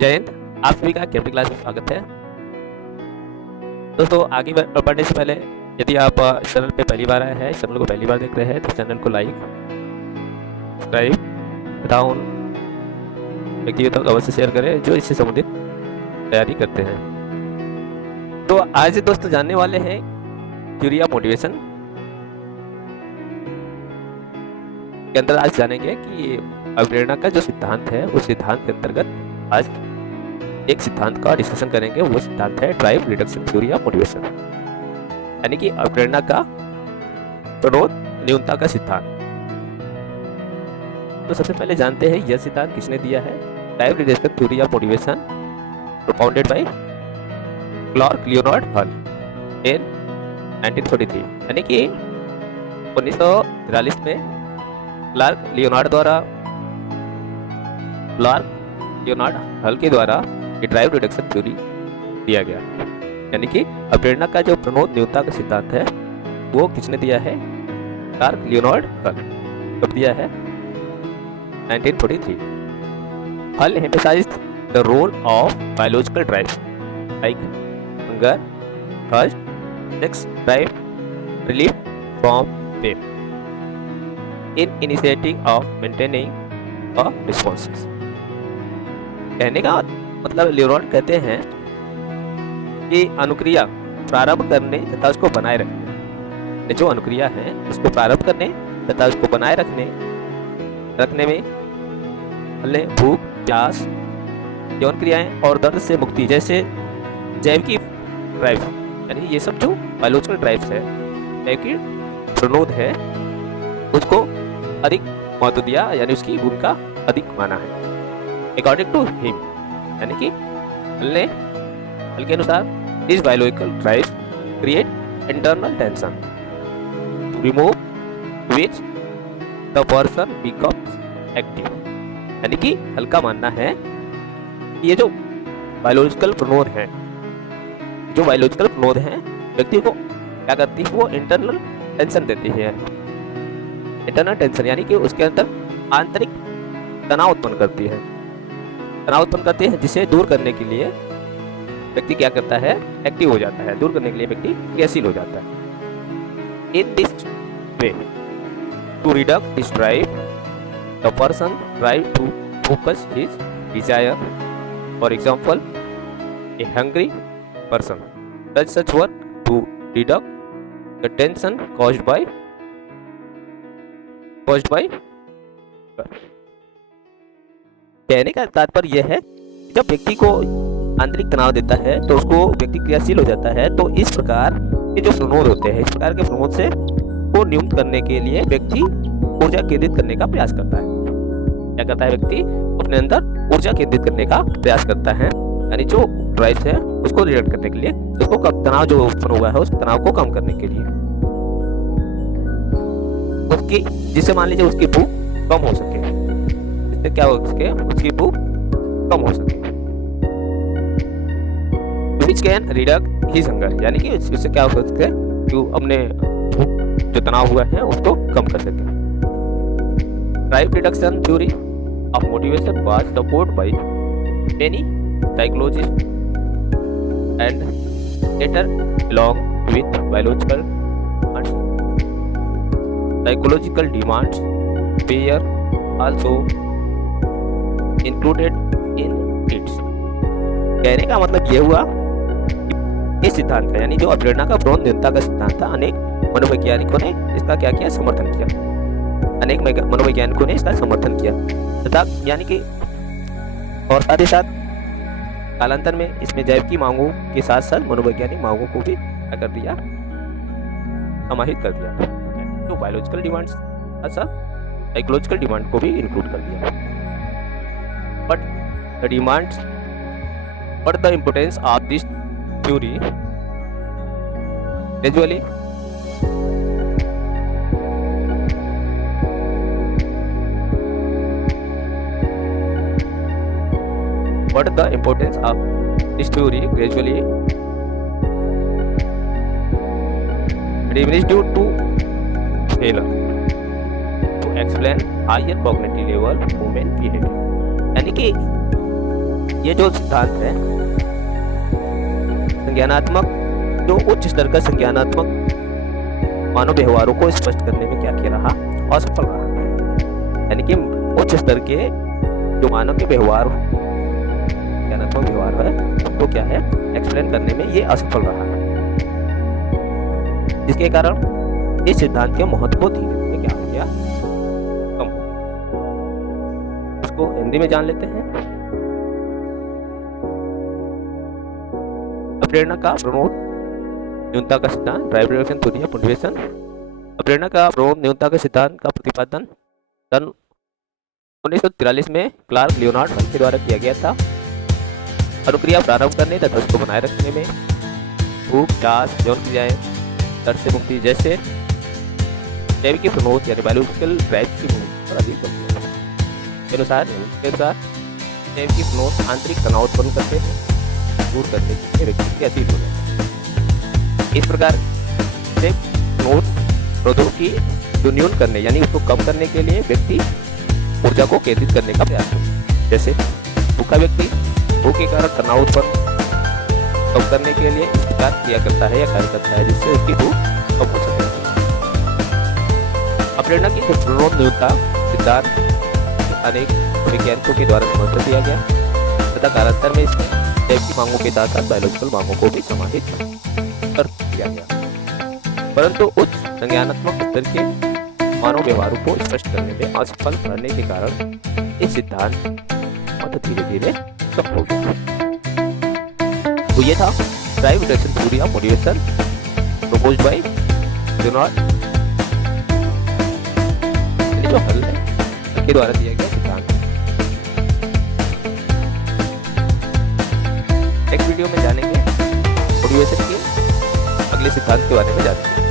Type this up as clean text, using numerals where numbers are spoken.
जय हिंद। आप सभी का कैप्टन क्लास में स्वागत है। दोस्तों आगे बढ़ने से पहले यदि आप इस चैनल पे पहली बार आए हैं, इस चैनल को पहली बार देख रहे हैं तो चैनल को लाइक सब्सक्राइब तथा उन व्यक्तियों तक अवश्य शेयर करें जो इससे संबंधित तैयारी करते हैं। तो आज दोस्तों जानने वाले हैं थ्योरी ऑफ मोटिवेशन के अंदर आज जानेंगे कि अवप्रेरणा का जो सिद्धांत है उस सिद्धांत के अंतर्गत आज एक सिद्धांत का डिस्कशन करेंगे। वो सिद्धांत है drive reduction theory of motivation, यानी कि अवप्रेरणा का प्रणोद न्यूनता का सिद्धांत। तो सबसे पहले जानते हैं यह सिद्धांत किसने दिया है। Drive reduction theory of motivation propounded by Clark Leonard Hull in 1943, यानी कि 1943 में क्लार्क लियोनार्ड हल के द्वारा ड्राइव रिडक्शन थ्योरी दिया गया, यानी कि अवप्रेरणा का जो प्रणोद न्यूनता का सिद्धांत है वो किसने दिया है, क्लार्क लियोनार्ड हल। कब दिया है, 1943। हल emphasized the role of biological drives like hunger, thirst, sex drive, relief from pain in initiating of maintaining a responses। कहने का मतलब लियोनार्ड कहते हैं कि अनुक्रिया प्रारंभ करने तथा उसको बनाए रखने, जो अनुक्रिया है उसको प्रारंभ करने तथा उसको बनाए रखने में भूख, प्यास, यौन क्रियाएं और दर्द से मुक्ति जैसे जैव की ड्राइव, यानी ये सब जो बायोलॉजिकल ड्राइव्स है, जैव की प्रणोद है, उसको अधिक महत्व दिया, यानी उसकी भूमिका अधिक माना है अकॉर्डिंग टू हिम। यानी कि हल के अनुसार this biological drive create internal tension to remove which the person becomes active. यानी कि हल का मानना है कि ये जो बायोलॉजिकल प्रणोद है व्यक्ति को क्या करती है, वो इंटरनल टेंशन देती है। इंटरनल टेंशन यानी कि उसके अंदर आंतरिक तनाव उत्पन्न करती है, जिसे दूर करने के लिए व्यक्ति क्या करता है, एक्टिव हो जाता है। दूर करने के लिए व्यक्ति क्रियाशील हो जाता है। In this way to reduct this drive the person strive to focus his desire. For example a hungry person does such work to reduct the tension caused by कहने का तात्पर्य यह है जब व्यक्ति को आंतरिक तनाव देता है तो उसको व्यक्ति क्रियाशील हो जाता है। तो इस प्रकार के जो प्रणोद होते हैं, इस प्रकार के प्रणोद से को न्यूनतम करने के लिए व्यक्ति ऊर्जा केंद्रित करने का प्रयास करता है। क्या करता है, व्यक्ति अपने अंदर ऊर्जा केंद्रित करने का प्रयास करता है, यानी जो ड्राइव है उसको रिडक्ट करने के लिए, उसको तनाव जो उत्पन्न हुआ है उस तनाव को कम करने के लिए, उसकी जिससे मान लीजिए उसकी भूख कम हो सके, जिससे क्या हो सके, उसकी भूख कम हो सके। Which can reduce his hunger, यानी कि इससे क्या हो सके कि अपने जो तनाव हुआ है उसको कम कर सके। Drive reduction theory of motivation was supported by many psychologists and later along with biological and psychological demands were also included in it। कहने का मतलब ये हुआ इस सिद्धांत का, यानी जो अवप्रेरणा का प्रणोद न्यूनता का सिद्धांत था, अनेक मनोवैज्ञानिकों ने इसका क्या किया, समर्थन किया। अनेक मनोवैज्ञानिकों ने इसका समर्थन किया तथा यानी कि और साथ ही साथ कालांतर में इसमें जैव की मांगों के साथ साथ मनोवैज्ञानिक मांगों को भी क्या कर दिया, समाहित कर दिया। तो बायोलॉजिकल डिमांड्स अच्छा साइकोलॉजिकल डिमांड को भी इंक्लूड कर दिया। But the importance of this theory gradually diminished due to failure to explain higher cognitive level human behavior। यानी कि ये जो सिद्धांत है संज्ञानात्मक, जो उच्च स्तर का संज्ञानात्मक मानव व्यवहारों को स्पष्ट करने में क्या किया रहा, असफल रहा। यानी कि उच्च स्तर के जो मानव के व्यवहार, संज्ञानात्मक व्यवहार है, उसको क्या है एक्सप्लेन करने में ये असफल रहा है, जिसके कारण इस सिद्धांत के महत्व को धीरे धीरे क्या हो गया, कम हो गया। उसको हिंदी में जान लेते हैं। प्रेरणा का प्रणोद न्यूनता का सिद्धांत, drive reduction theory of motivation. प्रेरणा का प्रणोद न्यूनता के सिद्धांत का प्रतिपादन सन 1943 में क्लार्क लियोनार्ड हल के द्वारा किया गया था। अनुक्रिया प्रारंभ करने तथा उसको बनाए रखने में भूख, प्यास, यौन क्रियाएं, दर्द से मुक्ति जैसे जैविक प्रणोद यानी बायोलॉजिकल ड्राइव की भूमिका पर अधिक बल दिया के अनुसार जैविक प्रणोद आंतरिक तनाव उत्पन्न करते हैं, दूर करने के लिए व्यक्ति के अधीन हो जाता है। इस प्रकार से प्रणोद प्रौद्योगिकी को न्यून करने यानी उसको कम करने के लिए व्यक्ति ऊर्जा को केंद्रित करने का प्रयास करता है। जैसे भूखा व्यक्ति भूख के कारण तनाव उत्पन्न कम करने के लिए इस प्रकार क्रिया करता है या कार्य करता है, जिससे उसकी भूख कम हो सके। प्रेरणा की प्रणोद न्यूनता सिद्धांत अनेक वैज्ञानिकों के द्वारा समर्थन दिया गया तथा कालांतर में इसमें जैविक मांगों के साथ साथ बायोलॉजिकल मांगों को भी समाहित कर दिया गया। परंतु उच्च संज्ञानात्मक स्तर के मानव व्यवहारों को स्पष्ट करने में असफल रहने के कारण इस सिद्धांत मत धीरे धीरे कम हो गया। तो ये था drive reduction theory of motivation proposed by Leonard, जो हल है के द्वारा दिया गया सिद्धांत। नेक्स्ट वीडियो में जानेंगे मोटिवेशन के अगले सिद्धांत के बारे में जानेंगे।